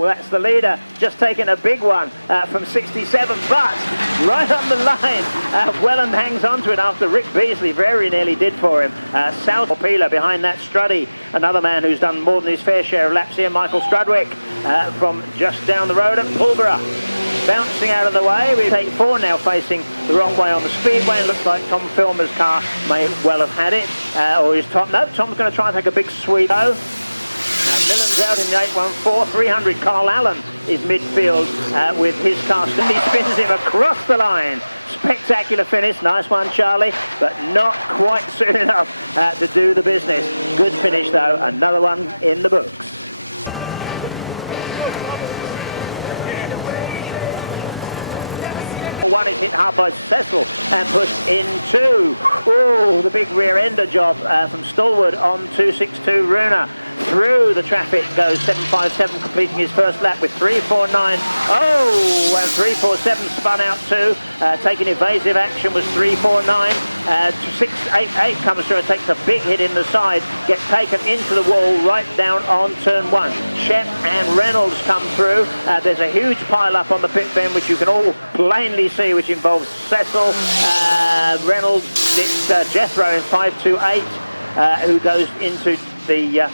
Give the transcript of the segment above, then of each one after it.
Oh, that's the leader, just taking a big one from 67, but right on the line, Welland hangs on to it after Rick Beasley very nearly did for him. South Peeler behind that Struddy, another man who's done more than his fair share of laps here, Michael Strudwick from just down the road at Pulborough. Bouncing out of the way, we take 4 now facing the wrong way on the speedway. It looks like Tom Filmer's car may well have had it, or is Tom? No, Tom's going to try and take a big sweep though. Millen's out in the 814, 300. Carl Allen is midfield with his car. He spins him across the line. Spectacular finish, nice one Charlie, but not quite soon enough to do the business. Good finish though, another one in the books. One is hit hard by Cecil and pushed into, oh, the big rear ender job from Stallwood on 262 Runa. Through the traffic goes 757, completing his first lap with 349. Oh, and 347 spun out too. Taking evasive action was 349. 688 comes through and takes a big hit in the side. Gets taken into the wall right down on turn 1. Shep and Reynolds come through. There's a huge pile up on the pit bend, which you can all plainly see, which involves Cecil, Reynolds, it's Jethro in 528, who goes into the...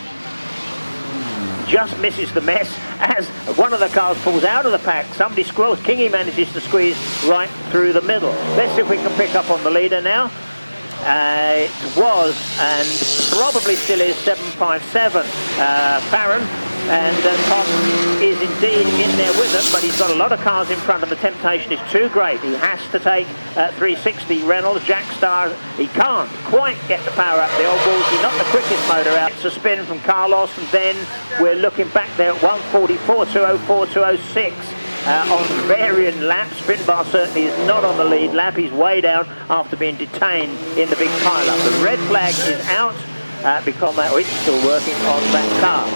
just misses the mess as one of the cars pulls out of the pack. Somebody squirrels. Kingy manages to squeeze right through the middle. Let's see if we can pick up on the leader now. It was and probably still is 757 Farron, and Tom is indeed in there with them, but he's got a lot of cars in front and the temptation is too great. He has to take 360 Reynolds. Jack Starr, he can't quite get the power up the old Wolsey, not the quickest motor out. It's a spin from Carlos, and then we're looking back there at 144, 204, 206. On varying laps. Finbar certainly is not on the lead lap. He's way down after being detained in the big pile-up. The red flag is out because it's still working on that car.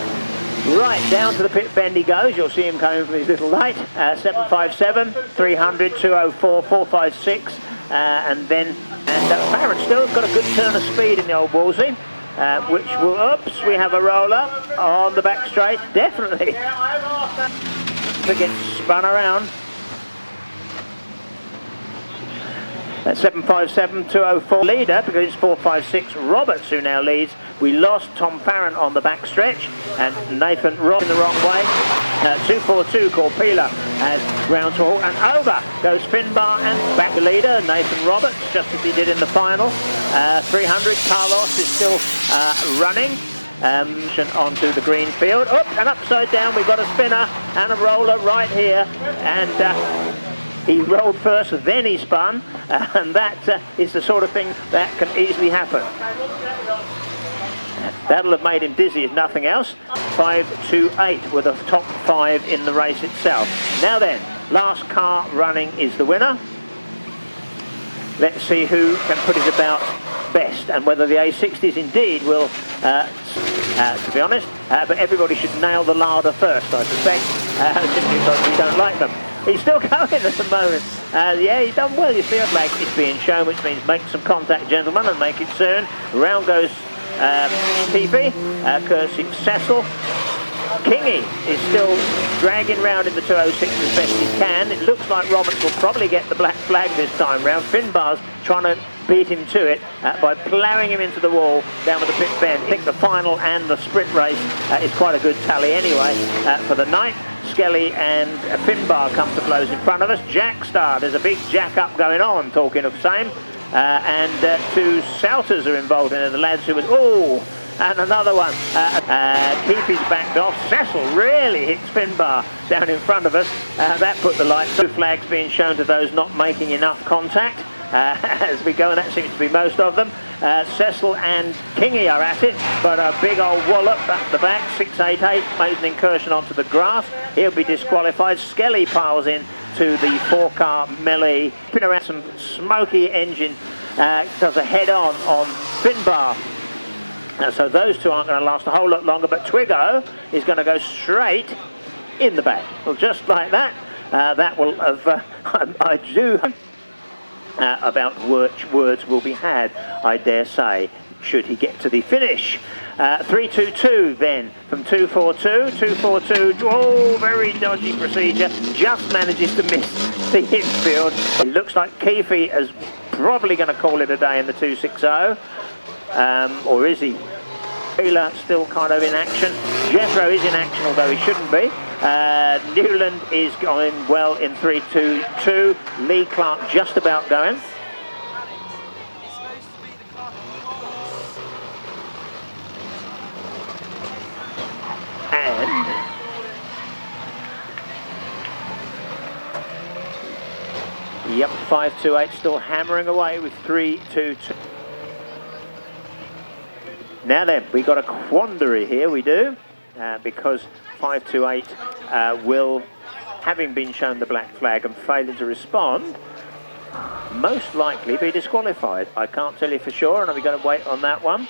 Right, down to the pit bend he goes. You'll see him coming from his little light. 757, 300, 204, 456, and Farron still got a good turn of speed in the old Wolsey. Which will, oops, we have a roller on the back straight, definitely. To get spun around. That's 757, 204 leader because it's 456 Roberts who now leads. We lost Tom Farron on the back stretch and Nathan Robb in the wrong way. 242 Corpila has ground to a halt, and over goes Finbar and back leader Nathan Roberts, just as he did in the final. 300 Carlos is still running. Onto the green field. Oh, and upside down we've got a spinner and a roller right here, and he rolled first, then he spun, and that is the sort of thing that can easily happen. That'll have made him dizzy if nothing else. 528 with a top 5 in the race itself. Now then, last car running is the winner. Let's see who can put it about best, and whether the A60s indeed will, to be honest, but everybody should nail the larder first, I suspect, simply because we don't like them. He's still going at the moment. Yeah, he's done well, you see. Flag is being shown, which means make some contact, gentlemen, and make it soon. Round goes TP, courtesy Cecil. Kingy is still dragging round in the 206 as best he can. It looks like Roberts will probably get the black flag this time round. Finbar's trying to beat him to it by ploughing him into the wall down with the pit bend. I think the final and the sprint race is quite a good tally anyway for the night. Skelly and Finbar come to blows in front of us. Jack Star, there's a big jack up going on, talking of same. And 2 Souters are involved in it, the lads who was, oh, and another one. Keepy's backed off. Cecil really hits Finbar down in front of us. That put the lights. 2 flags being shown to those not making enough contact as we go, and that seems to be most of them. Cecil and Kingy are at it, but a big old wallop at the back. 688 made an incursion onto the grass. He'll be disqualified. Skelly piles in to the 4-car melee. Spin around some smoky engine. Does a head-on Finbar. So those 2 aren't going to last a whole lot longer, but Twiggo is going to go straight in the back. Well, just like that, that will have, I do, about which words will be had, I dare say. should he get to the finish. 322 then from 242. 242, oh, very dodgy procedure, just manages to miss the infield. It looks like Keefe is probably going to call it a day in the 260, or is he? Wheeler still kind of in action. Jethro is in action, although he shouldn't be. Newland is going well in 322. Lee Clark just about going. And yep, 528 still hammering away with 322. Now then, we got a quandary here, we do, because 528 will, having been shown the black flag and failing to respond, most likely be disqualified. I can't tell you for sure, and we've got to wait on that one.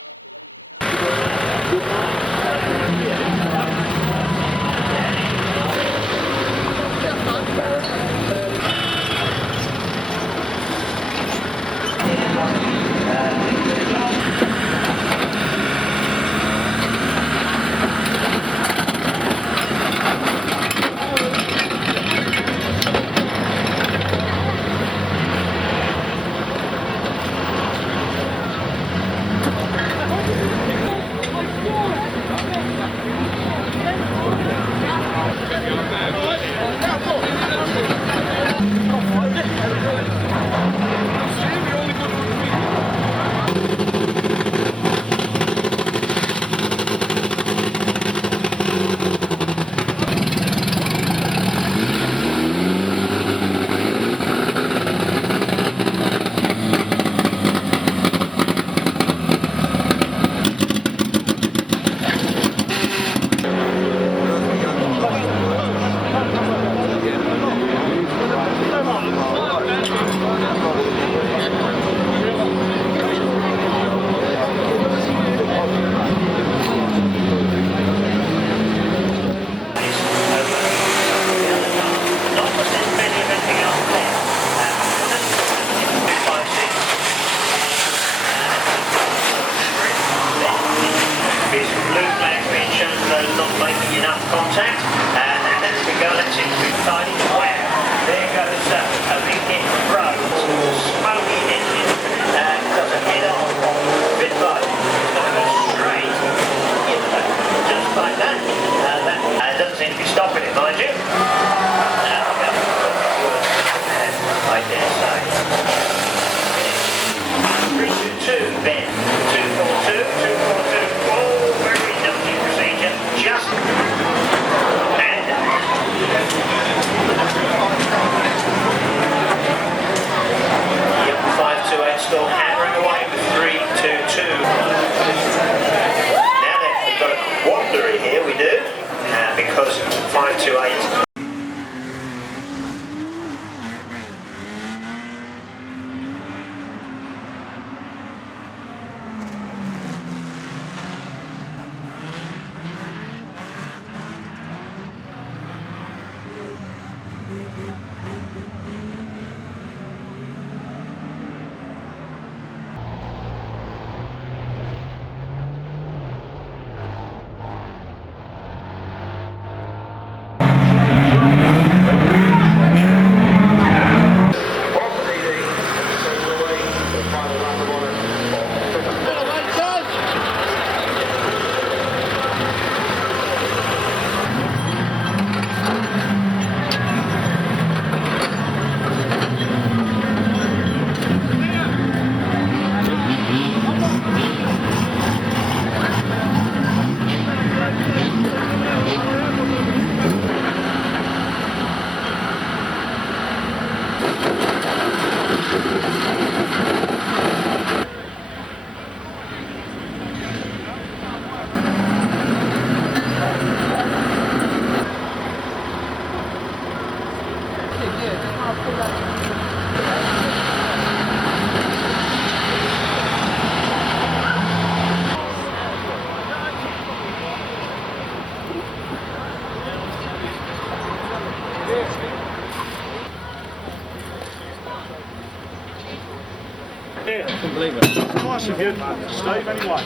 believe it. It's nice of you, Steve, anyway.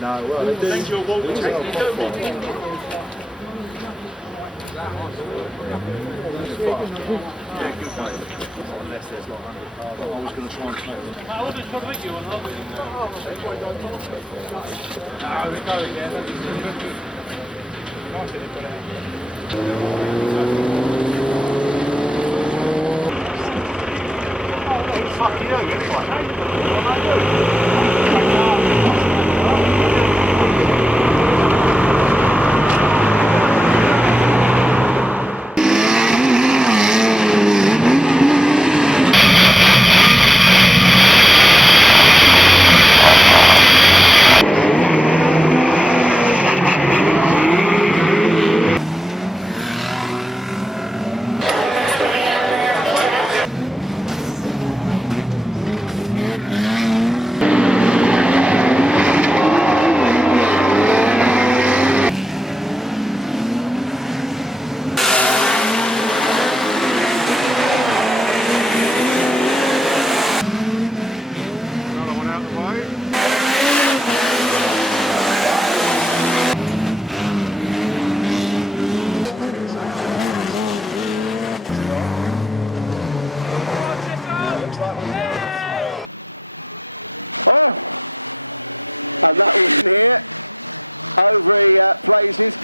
No, well, they do. Thank you, Walter. Yeah, good mate. Unless there's like 100 cars, I was going to try and take them. I was just trying to make you one, no, we go again. Nice that they put it out. Fuck you, anyway. And that is here, over places.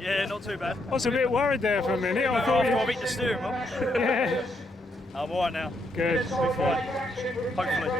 Yeah, not too bad. I was a bit worried there for a minute. I thought you... I beat the steering wheel. Yeah. I'm alright now. Good. Be fine. Hopefully.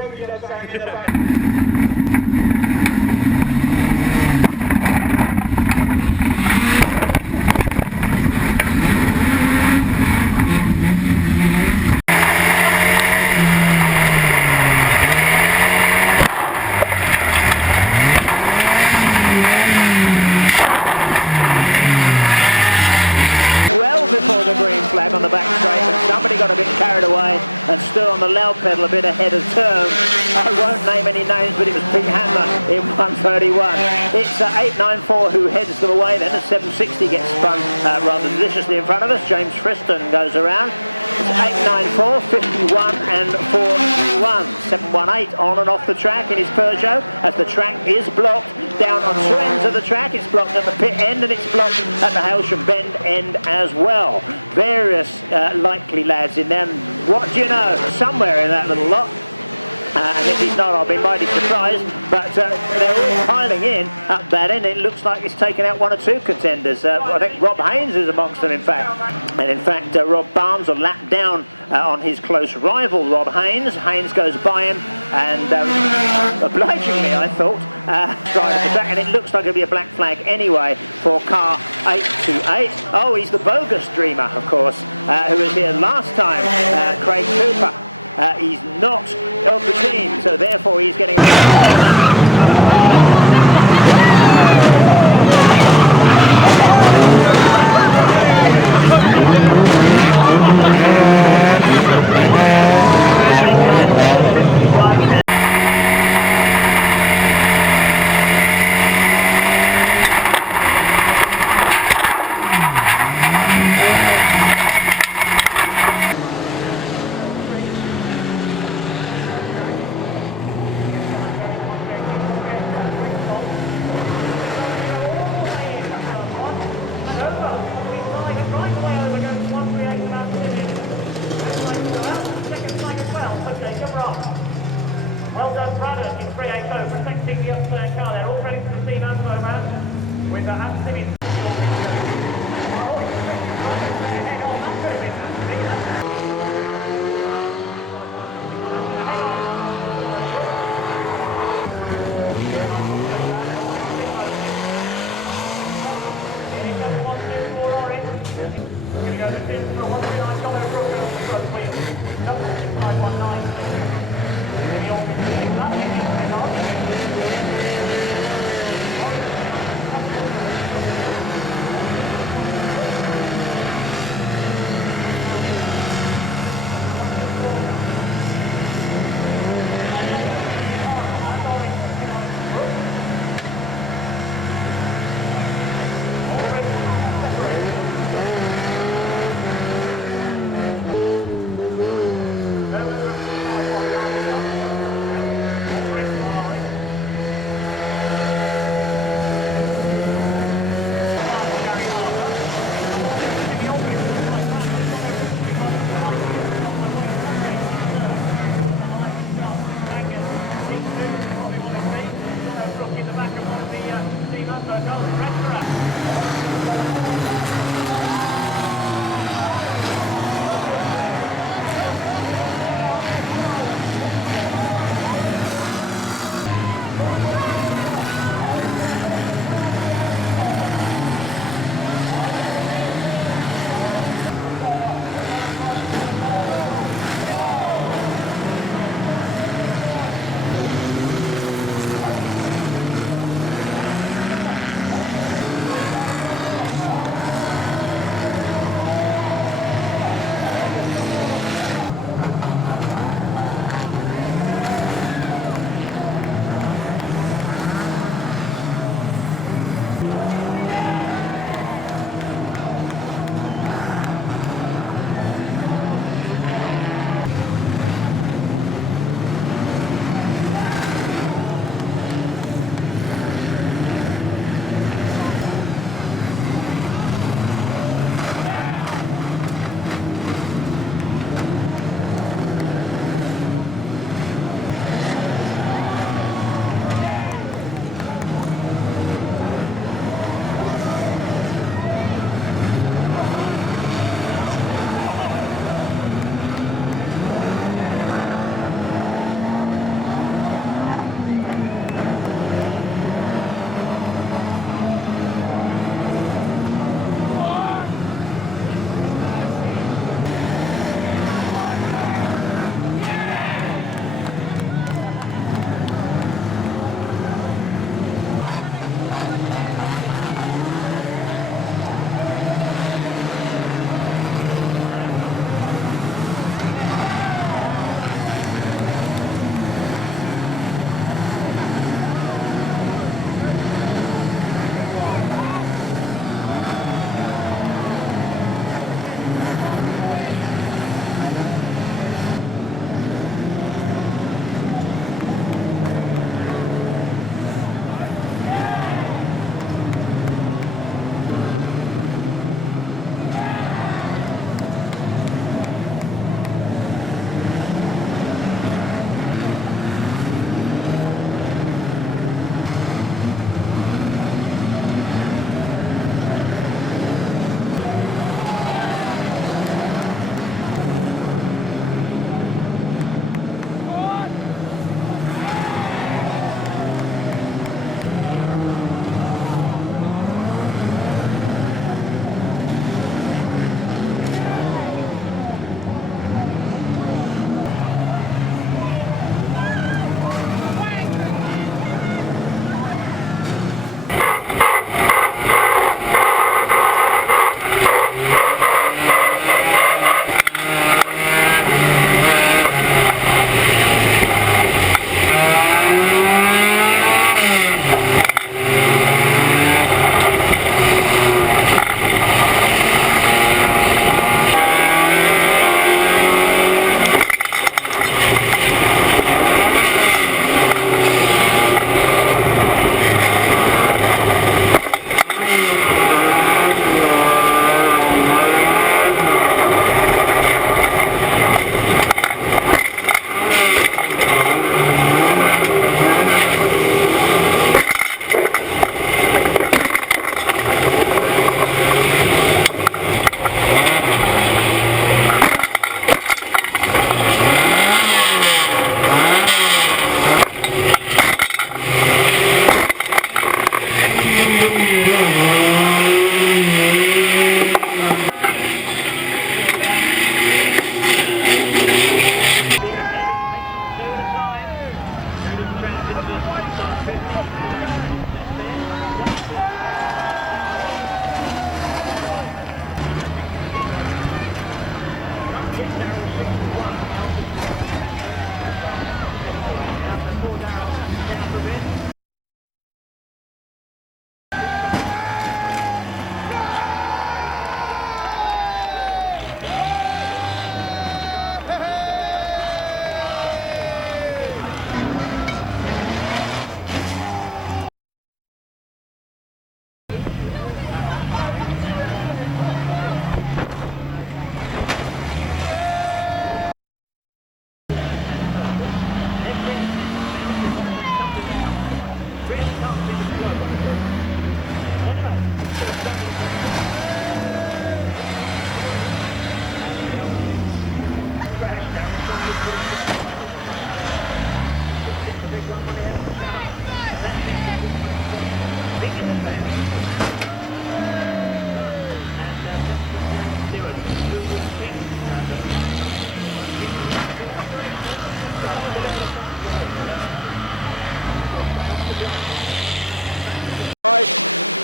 back on the back straight, but somebody got a bit carried away and stood on the loud pedal a bit ahead of turn. I won't name any names, but it was Pete Hammer in 131. It's 894 who heads them away then, as 760 gets spun rather deliciously in front of us. James Friston goes around. It's 894, 51 and 431. 718 on and off the track in his Peugeot, as the track is blocked down on two ends of the track. It's blocked at the pit end and it's blocked at the Hailsham Bend end as well. Various likely lads in there. And what do you know? Somewhere in that little lot. And if he's not, I'll be mighty surprised. But they're all piling in up that end. It looks like it's taken out one or two contenders. I think Rob Haynes is amongst them, in fact. And in fact, Rob Barnes will lap down on his close rival, Rob Haynes. Haynes goes by him, and obligingly, I thought, tried at the back. And it looks like it'll be a black flag anyway for car 828. Oh, he's the bogus dreamer, of course, who was here last time, Craig Cooper. He's not of the team, so therefore he's getting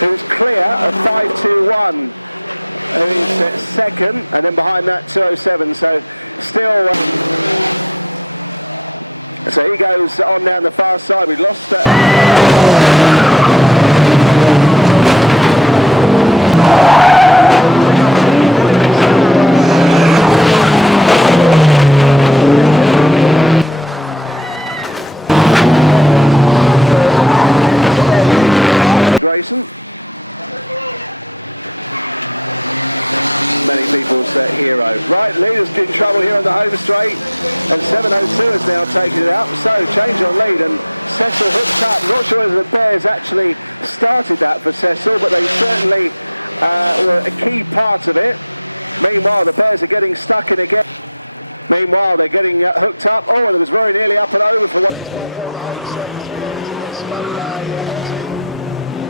who's clear of 521, who is second, and then behind that 207. So still, so he goes on down the far side. We lost Grayson. Many people's hero. Right, leader's in trouble here on the home straight, and 702 has now taken it up. So change on lead, and Cecil hooked up. Not sure whether the Bears actually started that for Cecil, but they certainly were a key part of it. Meanwhile, the Bears are getting stuck in again. Meanwhile, they're getting hooked up. Oh, and it was very nearly up and over for one.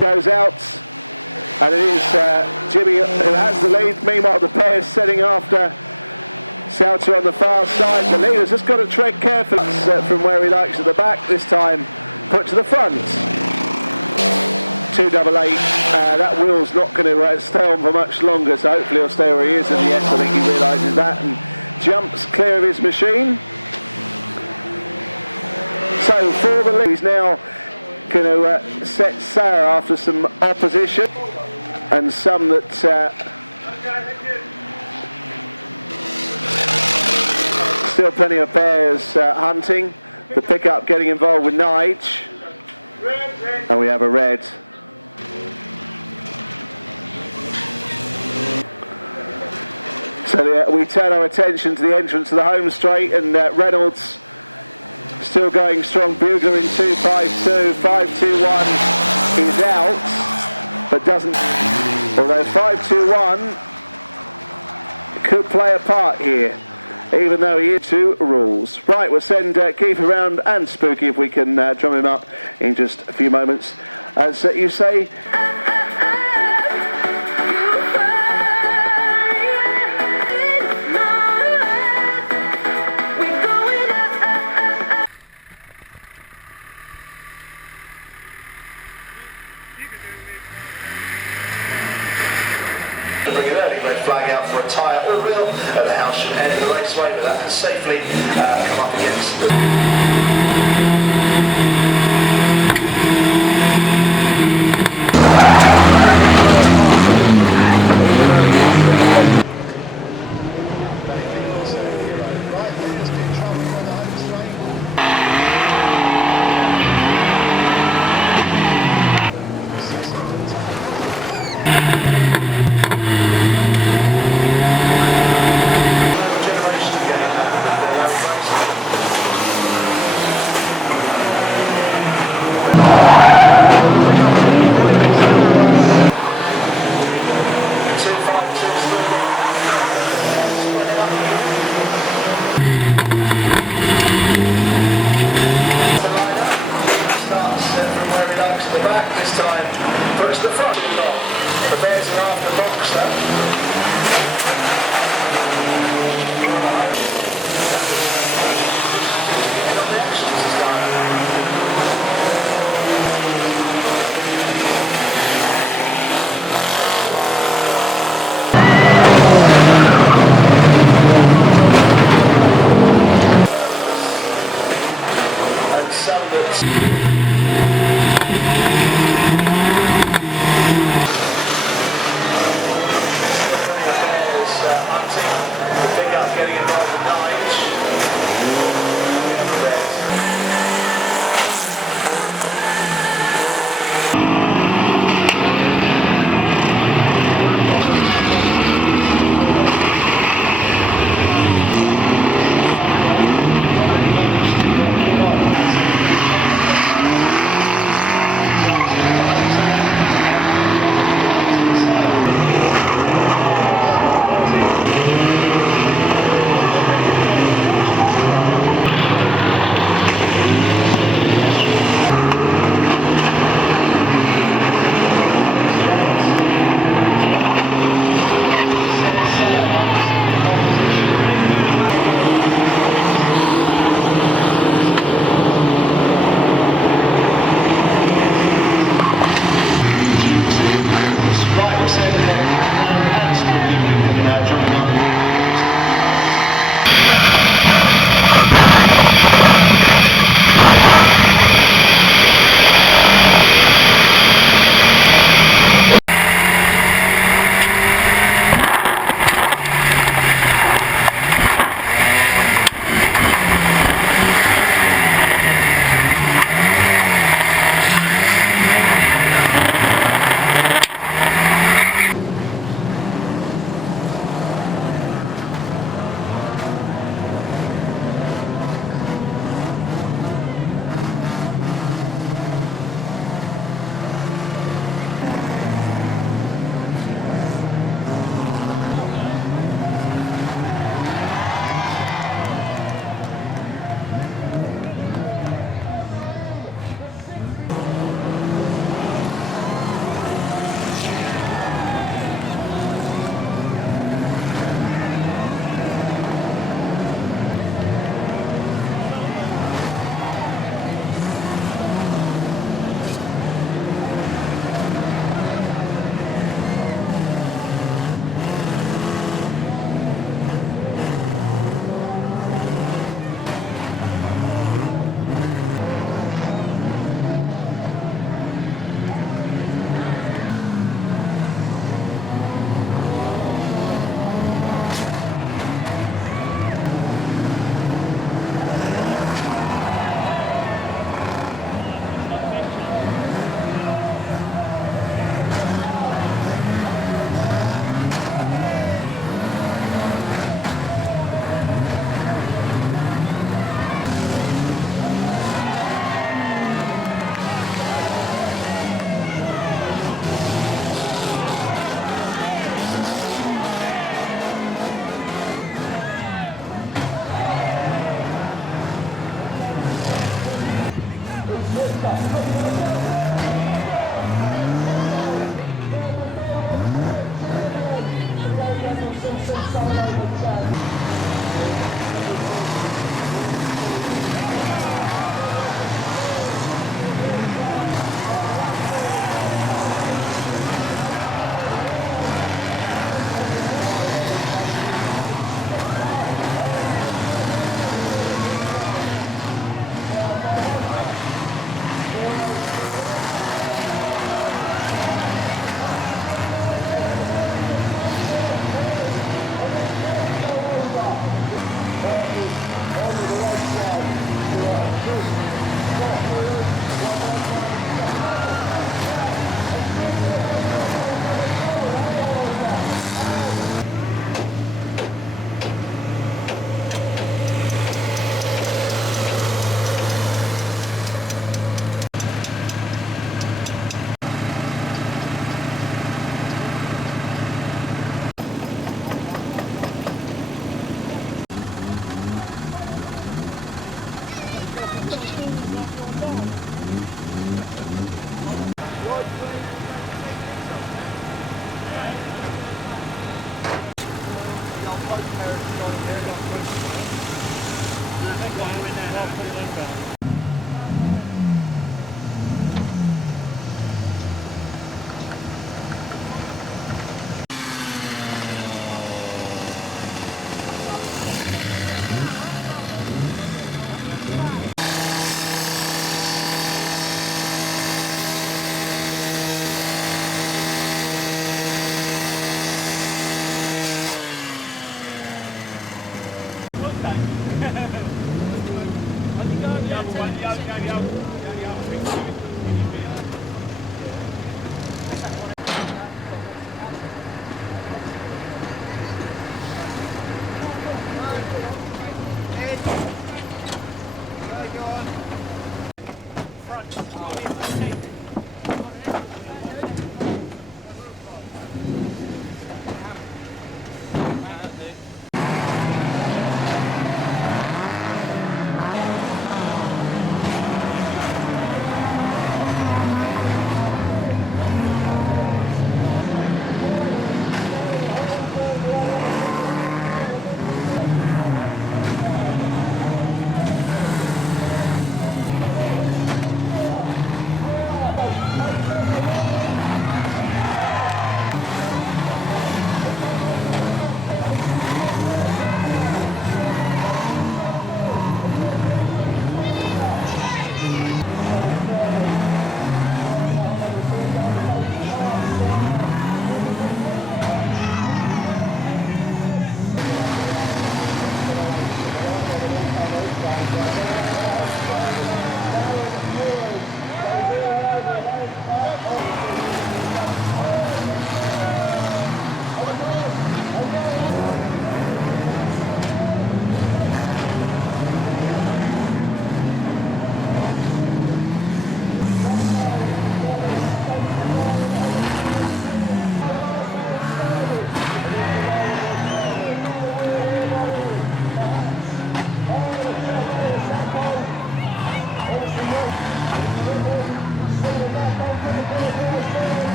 Goes out, and it is Jimmy who has the lead. Meanwhile, the Bears setting after Salter on the far side. The leader's just got to tread carefully from where he likes at the back. This time put to the front. 288. That wheel's not going to stay on for much longer, so hopefully he'll stay where he is. And yes, I think he realises that and jumps clear of his machine. So for the lead, he's now going to set sail after some opposition and some that still plenty of Bears hunting. The pickup getting involved with Nige, and we have a red. So we turn our attention to the entrance of the home straight, and Reynolds still going strong. Bugler in 252, 521 is out, but doesn't, although 521 could play a part here, even though he is two rules. Right, we'll send Keith around and Spooky if we can drum him up in just a few moments. As you say, red flag out for a tyre or wheel. The house should head in the raceway, but that can safely come up against Right, leaders in trouble on the home straight.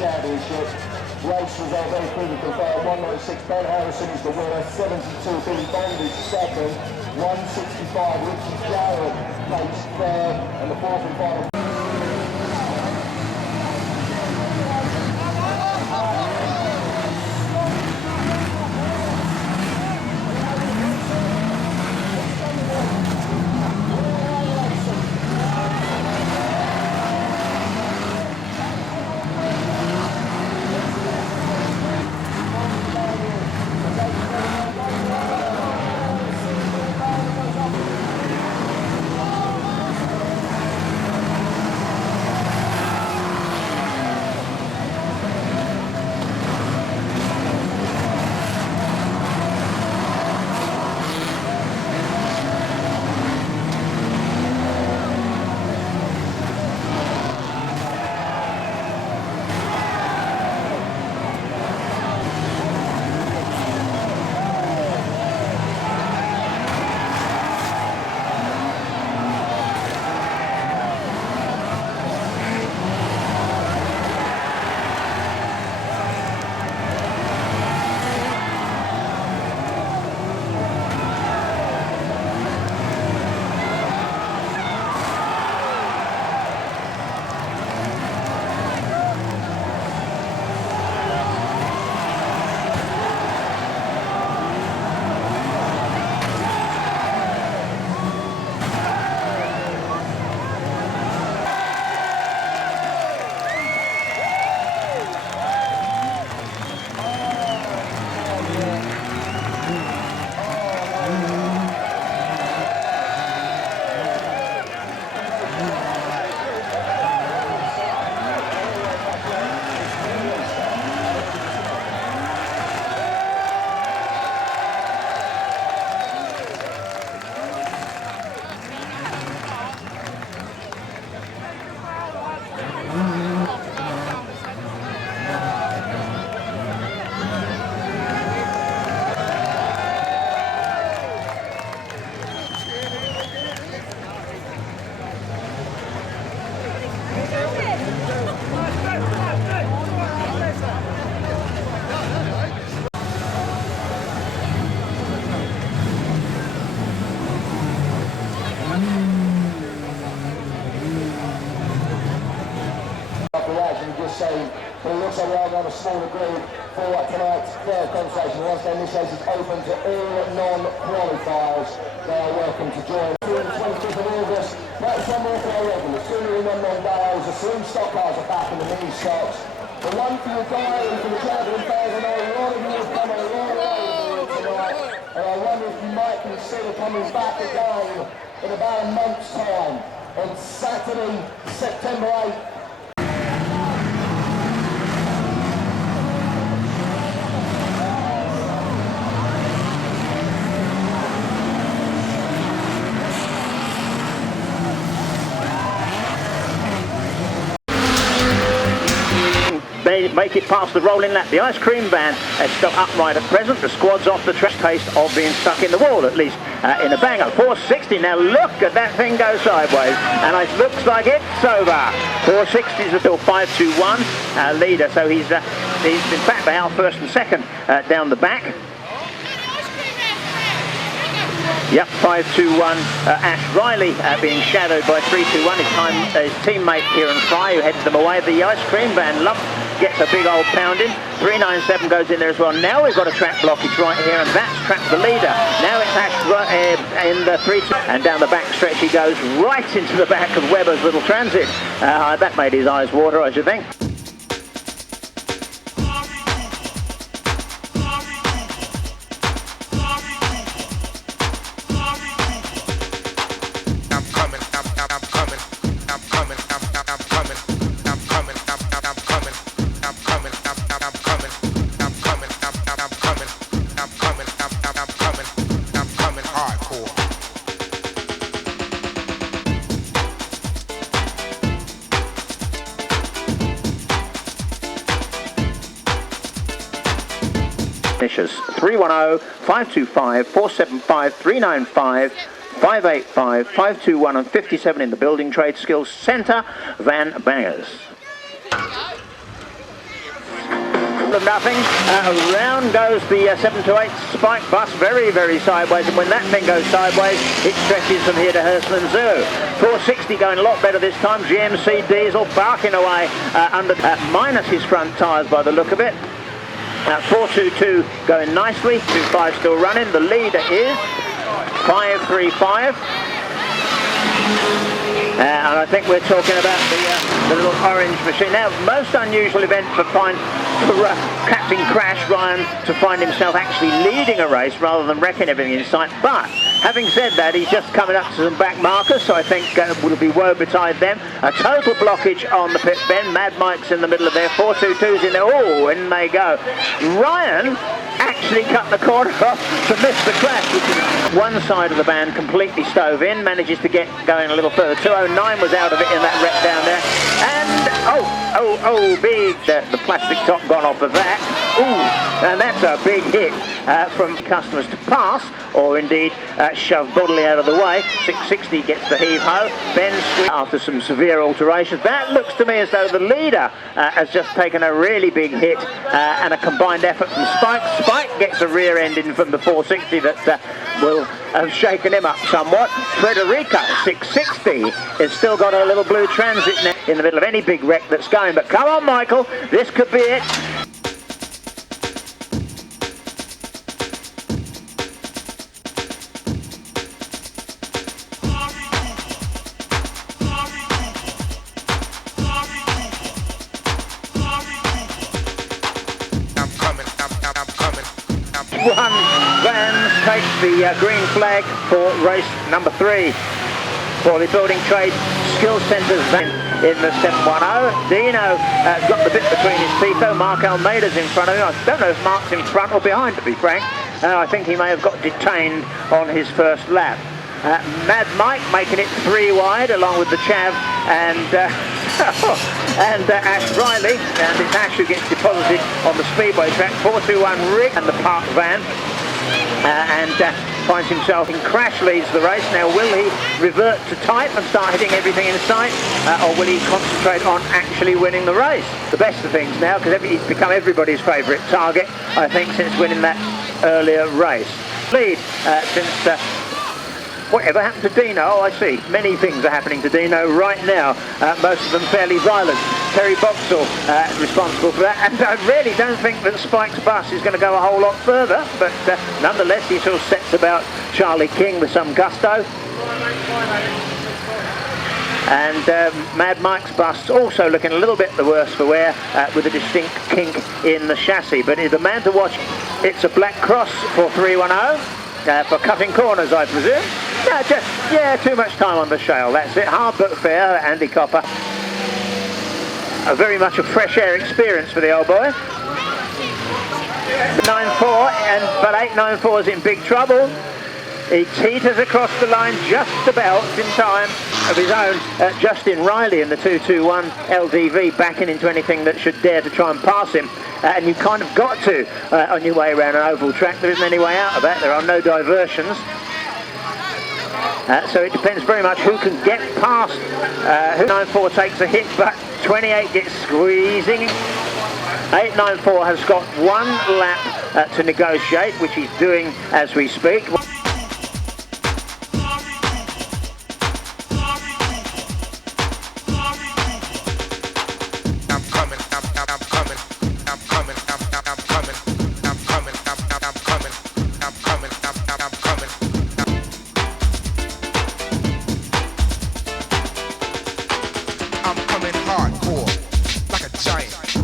Championship. Race result very quickly confirmed. 196 Ben Harrison is the winner. 72 Billy Bond is second. 165 Richie Jarrett takes third, and the fourth and final. scene. But it looks like we are going to have a smaller group for tonight's third conversation. Once again, this race is open to all non-qualifiers. They are welcome to join. On the 25th of August, that's one more for our regulars. 2 new non-Mondays, the slim stock cars are back in the mini stocks. The one for your diary, for the travelling fans. I know a lot of you have come a long way tonight. And I wonder if you might consider coming back again in about a month's time on Saturday, September 8th. They make it past the rolling lap. The ice cream van is still upright at present. The squad's off the track, taste of being stuck in the wall, at least in a banger. 460, now look at that thing go sideways, and it looks like it's over. 460s are still 521 leader, so he's in fact they are first and second down the back. Yep, 521 Ash Riley being shadowed by 321. His teammate Kieran Fry, who headed them away. The ice cream van lump gets a big old pounding. 397 goes in there as well. Now we've got a track blockage right here, and that's trapped the leader. Now it's Ash in the 3-2, and down the back stretch he goes right into the back of Webber's little Transit. That made his eyes water, I should think. Finishes 310, 525, 475, 395, 585, 521 and 57 in the Building Trade Skills Centre Van Bangers. Nothing. Around goes the 728 Spike bus, very, very sideways, and when that thing goes sideways, it stretches from here to Hurston Zoo. 460 going a lot better this time. GMC Diesel barking away under minus his front tyres by the look of it. 422 going nicely, 25 still running. The leader is 535. And I think we're talking about the little orange machine. Now, most unusual event for Captain Crash Ryan to find himself actually leading a race rather than wrecking everything in sight. But having said that, he's just coming up to some back markers, so I think would be woe betide them. A total blockage on the pit bend. Mad Mike's in the middle of there. 422's in there. Oh, in they go. Ryan actually cut the corner off to miss the crash, which is one side of the band completely stove in, manages to get going a little further. 209 was out of it in that wreck down there, and big, the plastic top gone off of that. Ooh, and that's a big hit from customers to pass, or indeed shove bodily out of the way. 660 gets the heave-ho. Ben after some severe alterations. That looks to me as though the leader has just taken a really big hit, and a combined effort from Spike. Spike gets a rear ending from the 460 that will have shaken him up somewhat. Frederica, 660, has still got a little blue Transit in the middle of any big wreck that's going. But come on, Michael, this could be it. One Vans takes the green flag for race number 3 for the Building Trade Skills Centre's van in the 710. Dino got the bit between his teeth though. Mark Almeida's in front of him. I don't know if Mark's in front or behind, to be frank. I think he may have got detained on his first lap. Mad Mike making it 3 wide along with the Chav and Ash Riley, and it's Ash who gets deposited on the speedway track. 421 Rick and the park van, and finds himself in crash, leads the race. Now will he revert to type and start hitting everything in sight, or will he concentrate on actually winning the race? The best of things now, because he's become everybody's favourite target, I think, since winning that earlier race. Lead since whatever happened to Dino? Oh, I see. Many things are happening to Dino right now, most of them fairly violent. Terry Boxall responsible for that, and I really don't think that Spike's bus is going to go a whole lot further, but nonetheless he sort of sets about Charlie King with some gusto. And Mad Mike's bus also looking a little bit the worse for wear, with a distinct kink in the chassis. But the man to watch, it's a black cross for 310, for cutting corners, I presume. Too much time on the shale, that's it. Hard but fair, Andy Copper. Very much a fresh air experience for the old boy. 9-4, but 894 is in big trouble. He teeters across the line just about in time of his own. Justin Riley in the 221 LDV backing into anything that should dare to try and pass him. And you kind of got to on your way around an oval track. There isn't any way out of that. There are no diversions. So it depends very much who can get past. 9-4 takes a hit, but 28 gets squeezing. 894 has got one lap to negotiate, which he's doing as we speak.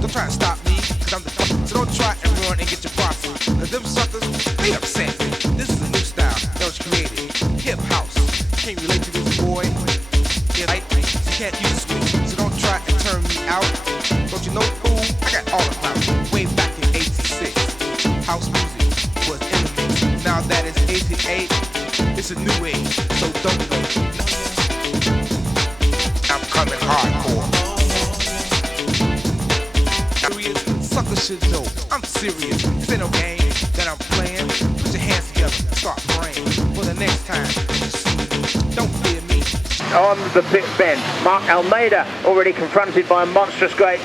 Don't try and stop me, cause I'm the so don't try and run and get your posse. Cause them suckers, they upset me. This is a new style that was created. Hip house. Can't relate to this boy. Yeah, like, you can't use me, so don't try and turn me out. Don't you know, fool? I got all the power. Way back in 86. House music was in the mix. Now that it's 88, it's a new age. So don't go. I'm coming hardcore. Sucker shit know I'm serious. This ain't no game that I'm playing. Put your hands together, start praying for the next time you see me. Don't fear me. On the pit bend, Mark Almeida already confronted by a monstrous great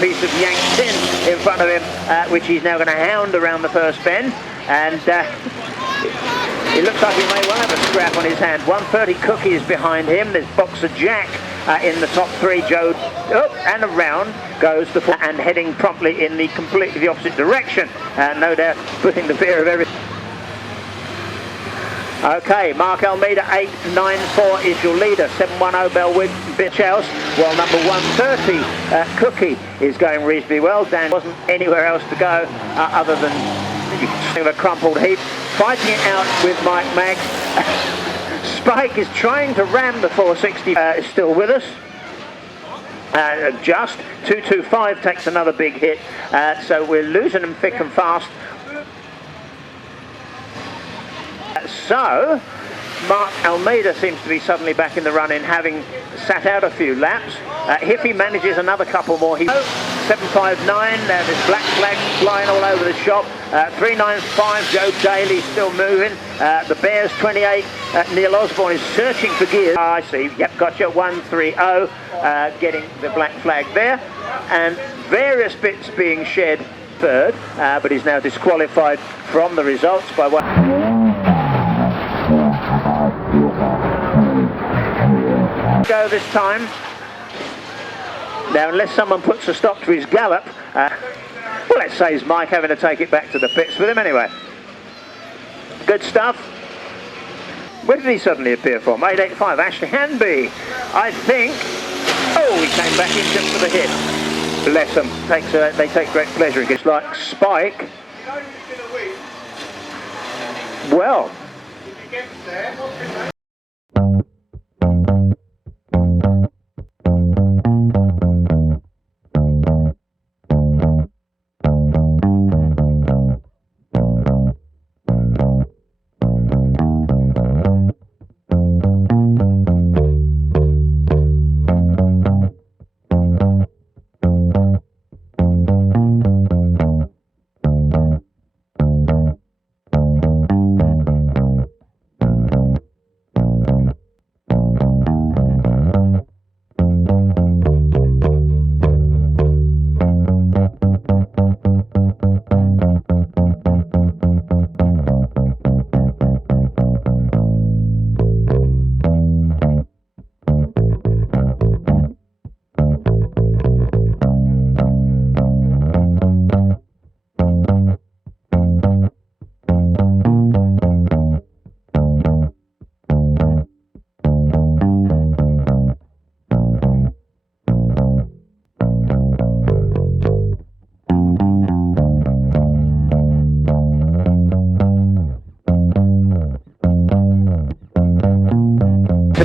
piece of yanked tin in front of him, which he's now going to hound around the first bend. And it looks like he may well have a scrap on his hand. 130 Cookies behind him. There's Boxer Jack in the top three. Joe up and around goes the and heading promptly in the completely opposite direction, no doubt putting the fear of everything. Okay, Mark Almeida 894 is your leader. 710 Bellwood Bitch House, while number 130 Cookie is going reasonably well. Dan wasn't anywhere else to go other than a crumpled heap, fighting it out with Mike Mag. Spike is trying to ram the 460, is still with us. Just 225 takes another big hit, so we're losing them thick and fast. So Mark Almeida seems to be suddenly back in the running, having sat out a few laps. Hiffy manages another couple more. 759, there's black flags flying all over the shop. 395, Joe Daly still moving. The Bears 28, Neil Osborne is searching for gears. I see, yep, gotcha, 130, getting the black flag there. And various bits being shed third, but he's now disqualified from the results by one. Go this time. Now, unless someone puts a stop to his gallop, well, let's say it's Mike having to take it back to the pits with him anyway. Good stuff. Where did he suddenly appear from? 885, Ashley Hanby, I think. Oh, he came back in just for the hit. Bless them. They take great pleasure in it. It's like Spike. Well.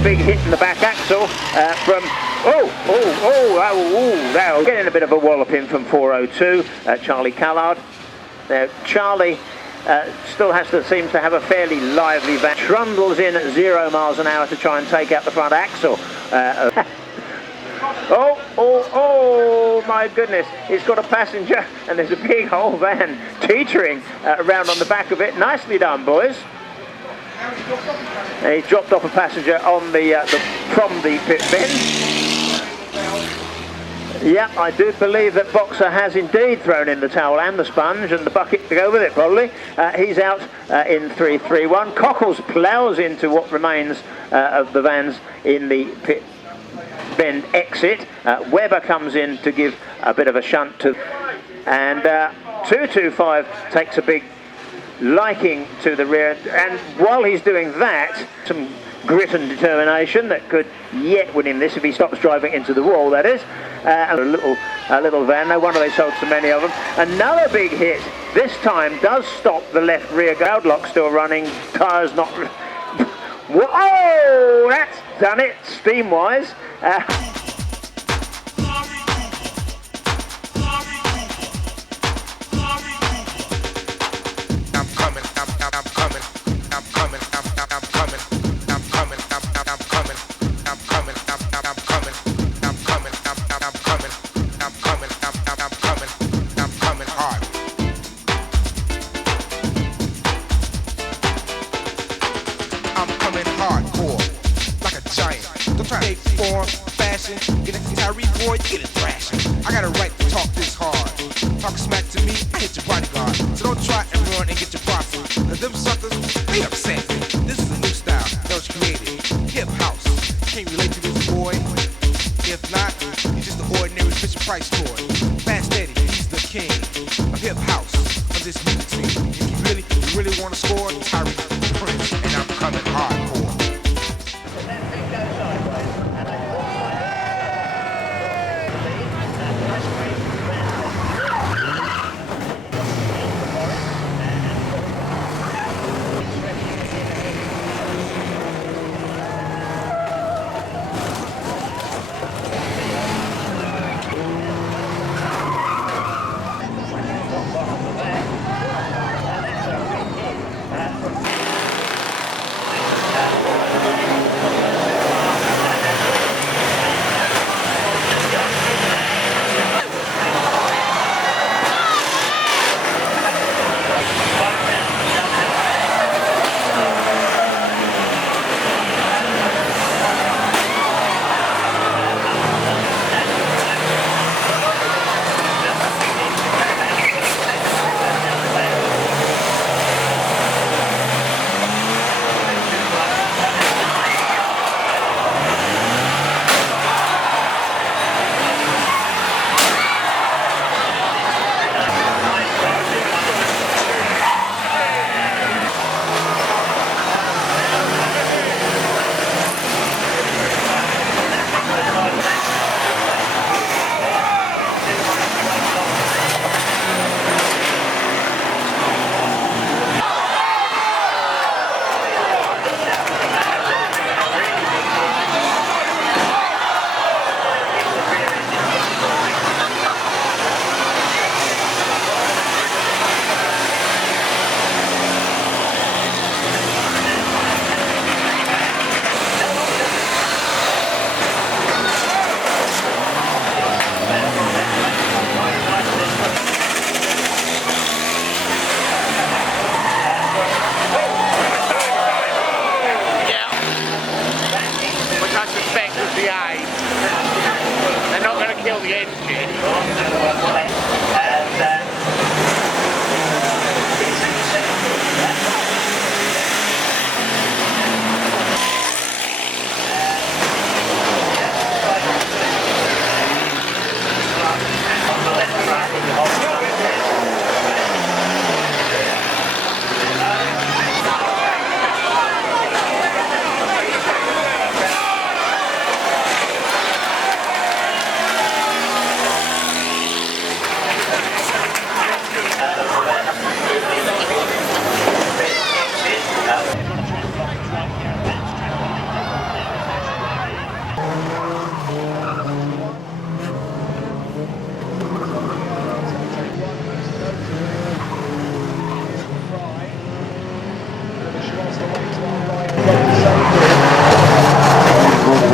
big hit in the back axle from, getting a bit of a walloping from 402, Charlie Callard. Now, Charlie still seems to have a fairly lively van. Trundles in at 0 miles an hour to try and take out the front axle. Oh my goodness, it's got a passenger and there's a big whole van teetering around on the back of it. Nicely done, boys. And he dropped off a passenger on from the pit bin. Yeah, I do believe that Boxer has indeed thrown in the towel and the sponge and the bucket to go with it, probably. He's out in 3-3-1. Cockles ploughs into what remains of the vans in the pit bend exit. Webber comes in to give a bit of a shunt to, and 225 takes a big liking to the rear, and while he's doing that, some grit and determination that could yet win him this if he stops driving into the wall, that is. A little van, no wonder they sold so many of them. Another big hit, this time does stop the left rear guard lock still running, tyres not... Whoa, that's done it, steam-wise. I'm coming hardcore, like a giant. Don't try to form, fashion, get a Tyree boy, get it thrashing. I got a right to talk this hard. Talk smack to me, I hit your bodyguard. So don't try and run and get your parcel. Cause them suckers, they upset. This is a new style that was created. Hip house. Can't relate to this boy. If not, you're just an ordinary Fisher Price toy. Fast Eddie, he's the king of hip house on this music scene. If you really want to score, Tyree Prince, and I'm coming hardcore.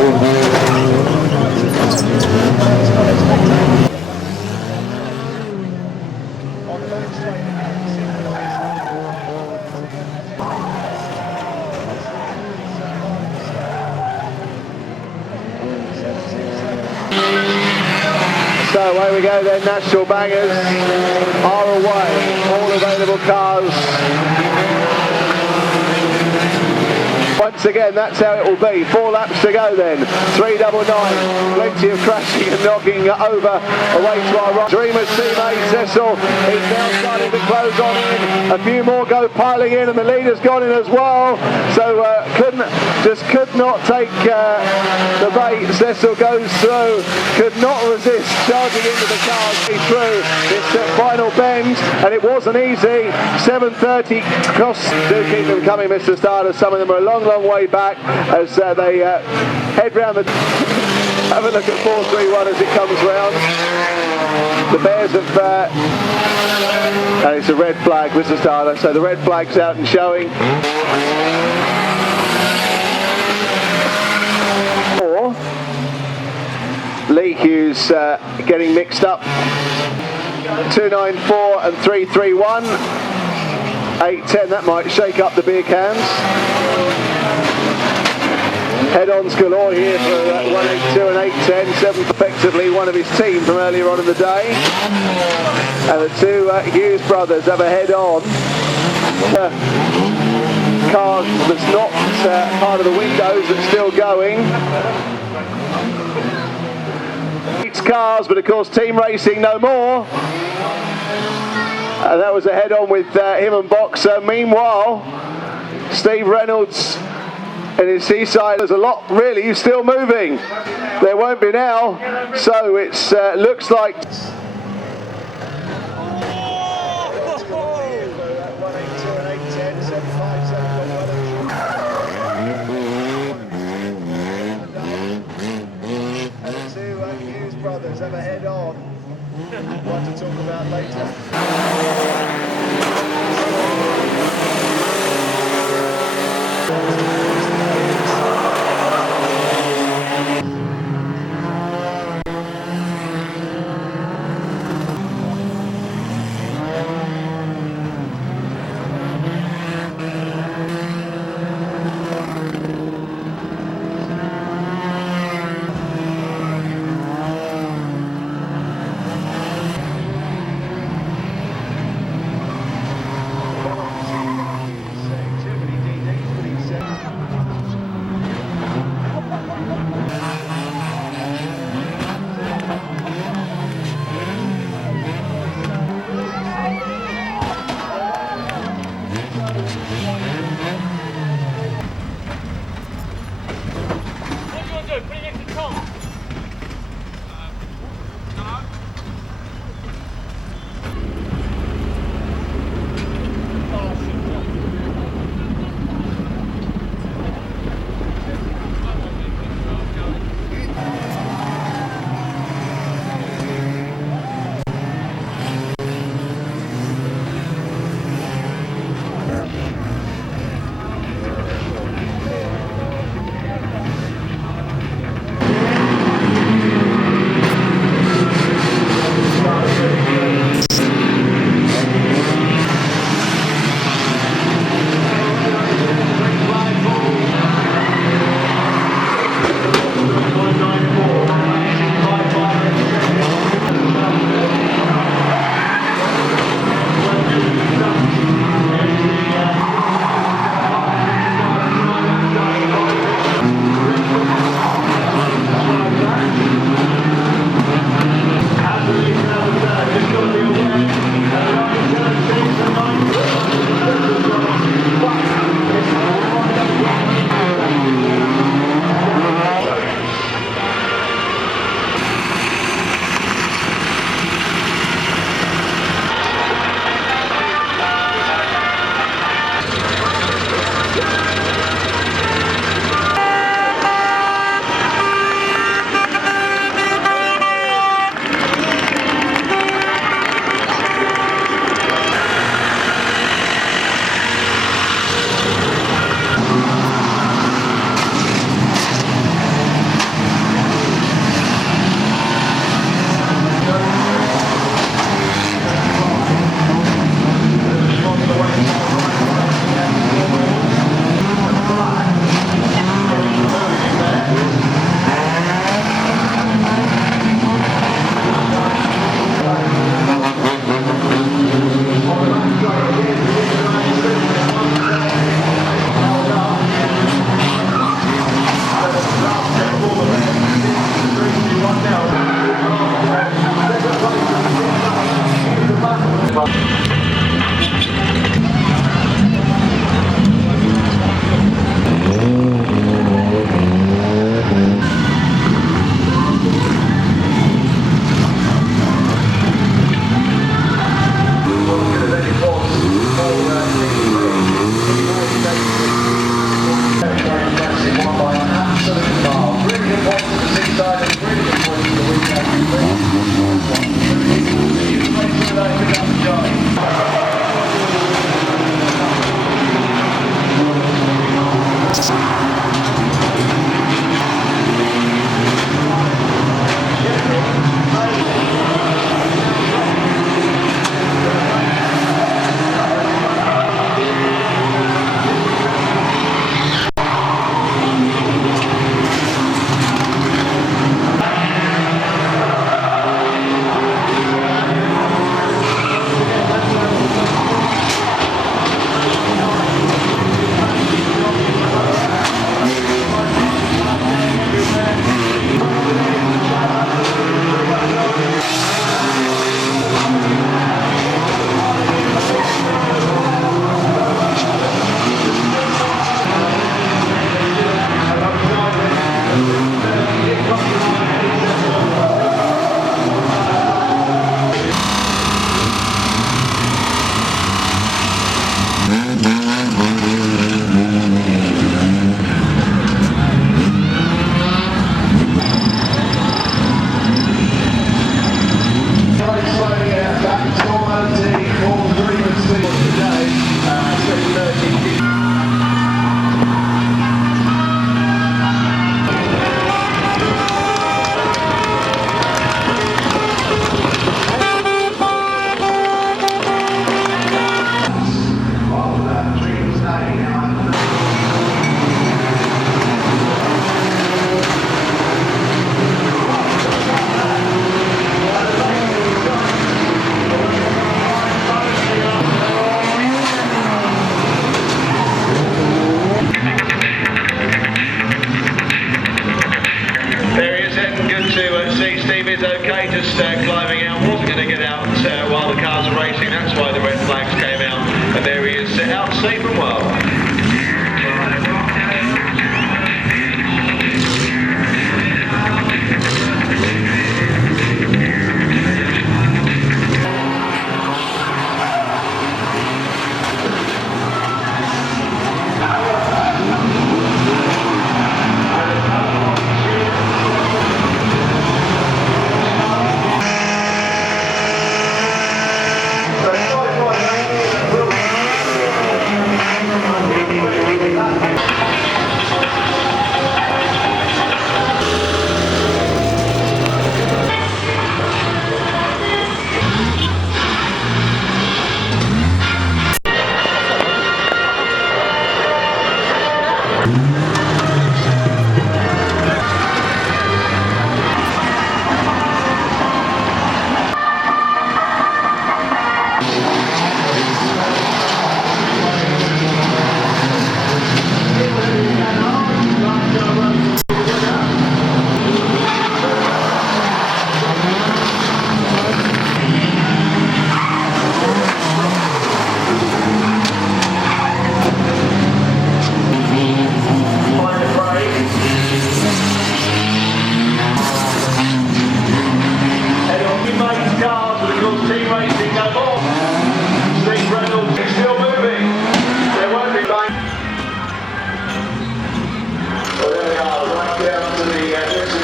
So away we go then, National Bangers are away. All available cars. Once again, that's how it will be. 4 laps to go then. 399. Plenty of crashing and knocking over away to our right. Dreamer's teammate Cecil is now starting to close on in. A few more go piling in, and the leader's gone in as well. So could not take the bait. Cecil goes through. Could not resist charging into the car through this final bend, and it wasn't easy. 7:30 cross. Do keep them coming, Mr. Starter. Some of them are a long way back as they head round the... Have a look at 431 as it comes round. The Bears have... and it's a red flag, Mr. Starter, so the red flag's out and showing. Lee Hughes getting mixed up. 294 and 331. 810, that might shake up the beer cans. Head-ons galore here for 182 and 810. 7 effectively one of his team from earlier on in the day. And the two Hughes brothers have a head-on. Car that's not part of the windows that's still going. Cars, but of course team racing no more. And that was a head-on with him and Boxer. Meanwhile, Steve Reynolds and his Seaside, there's a lot really still moving. There won't be now, so it's looks like. Brothers have a head on. One to talk about later.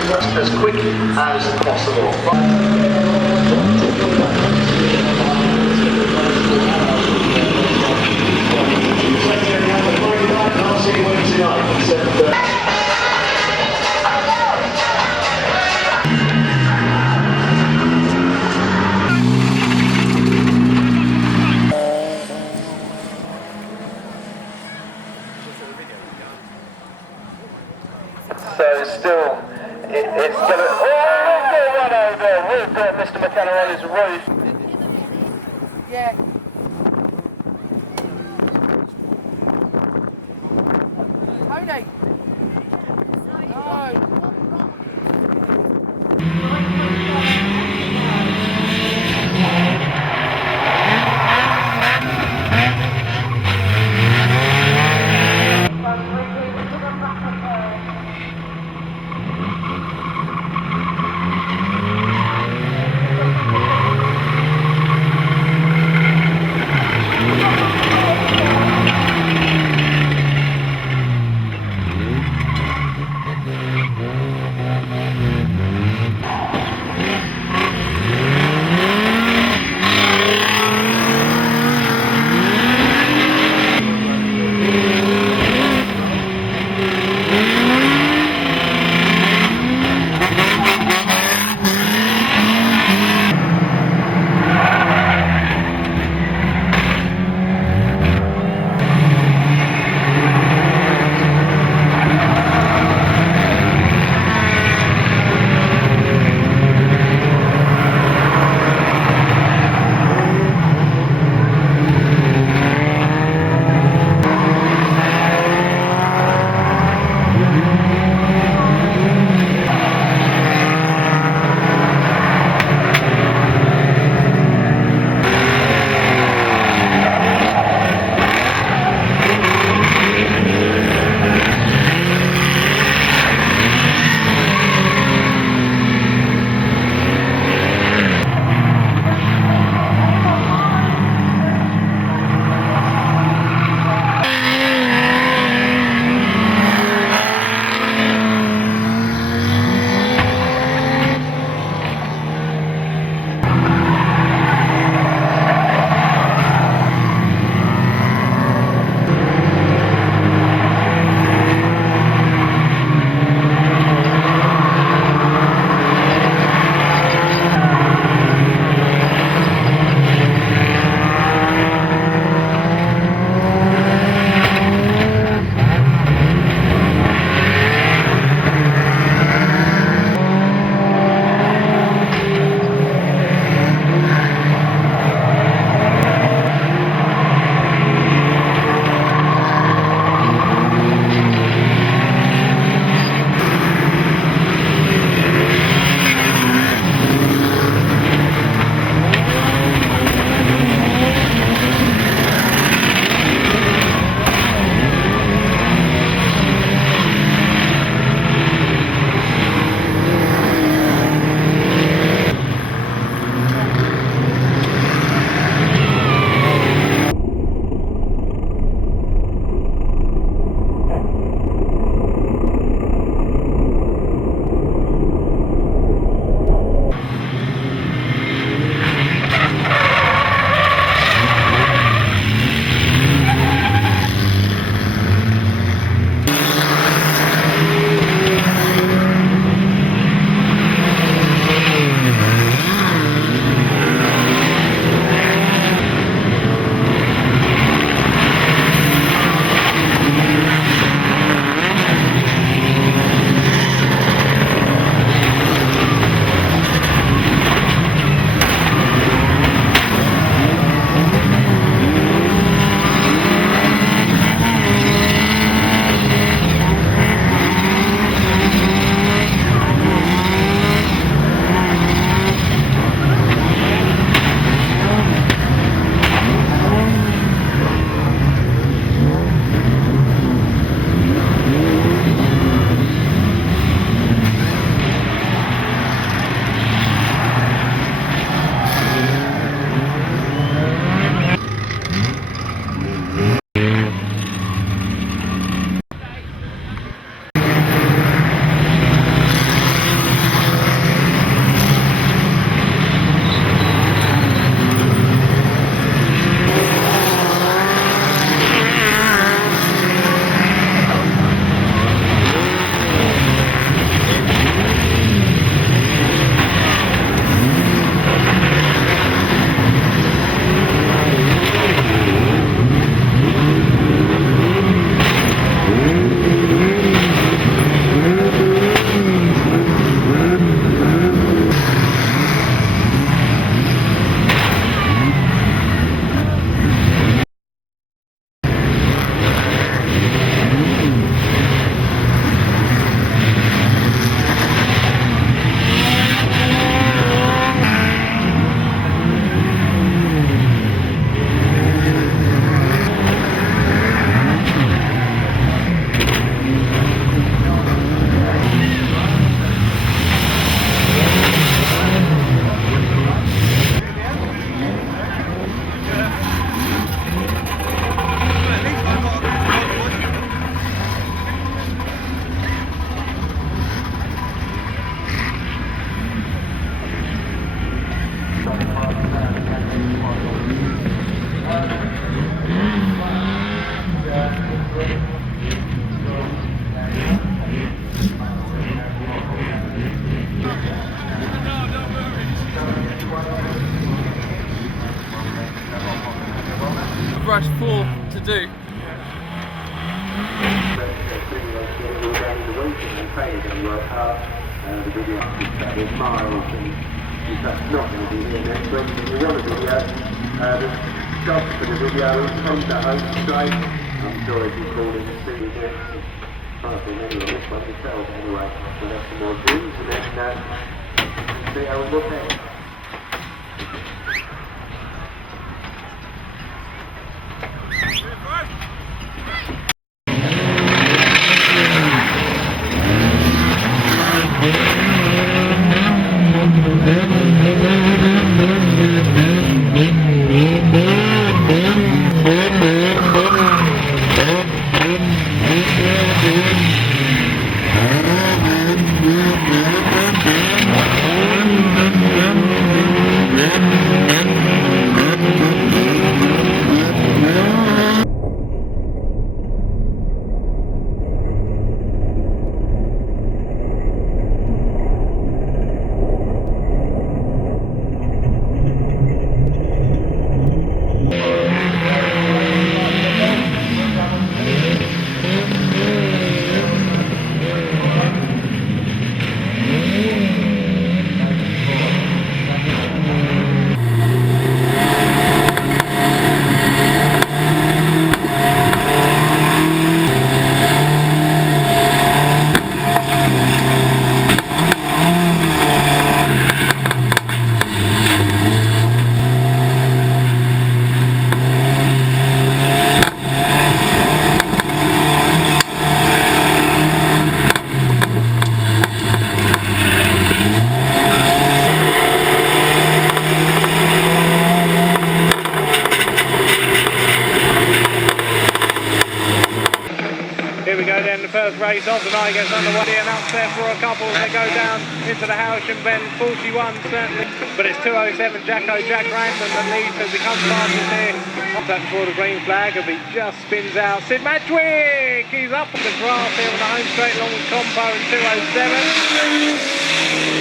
as quick as possible. I'll see you Wednesday night at 7:30. So still, it's going to... Oh, we've got one over. We've got Mr. McKenna on his roof. do. Here we go then, the first race of the night gets underway, and up there for a couple as they go down into the Howsham bend. 41 certainly, but it's 207 Jack Random that leads as he comes fastest here. That's for the green flag as he just spins out. Sid Matchwick, he's up on the grass here on the home straight along with Compo in 207.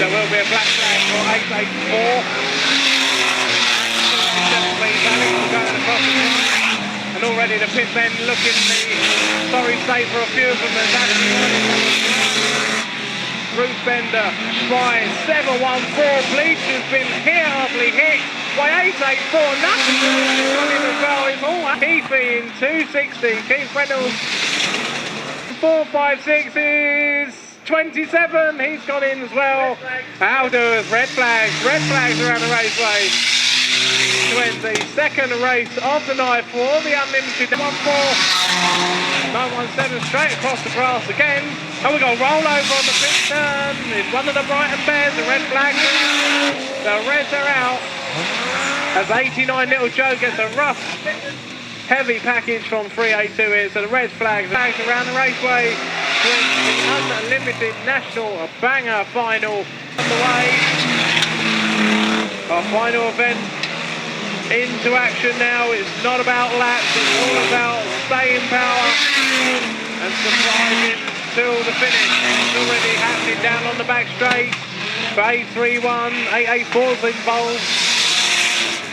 There will be a black flag for 884. Please, Alex will go across the pit. And already the pit men looking the sorry state for a few of them as actually Bruce Bender tries 714. Bleach has been hardly hit by 884. Nothing running as well. It's all Keithy in 260. Keith Reynolds 456 is 27. He's got in as well. Aldous, red flags around the raceway. 22nd race of the night for the Unlimited 917 straight across the grass again. And we got roll over on the pit turn. It's one of the Brighton Bears, the red flag. The Reds are out as 89 Little Joe gets a rough, heavy package from 382 here. So the red flags around the raceway. The Unlimited National Banger final underway. Our final event into action now. It's not about laps, it's all about staying power and surviving till the finish. It's already happening down on the back straight. 831, 884's involved.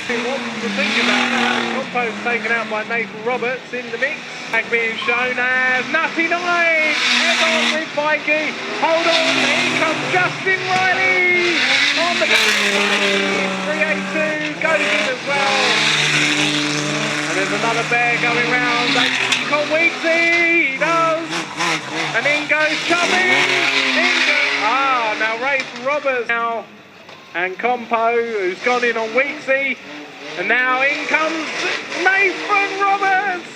What to think about that? Compo's taken out by Nathan Roberts in the mix. Back being shown as Nutty Nine. Head on with Mikey. Hold on, here comes Justin Riley on the back. 382 goes in as well. And there's another bear going round. Call Weeksy. He does. And in goes Chubby. Now Rafe Roberts now. And Compo, who's gone in on Weeksy. And now in comes Nathan Roberts.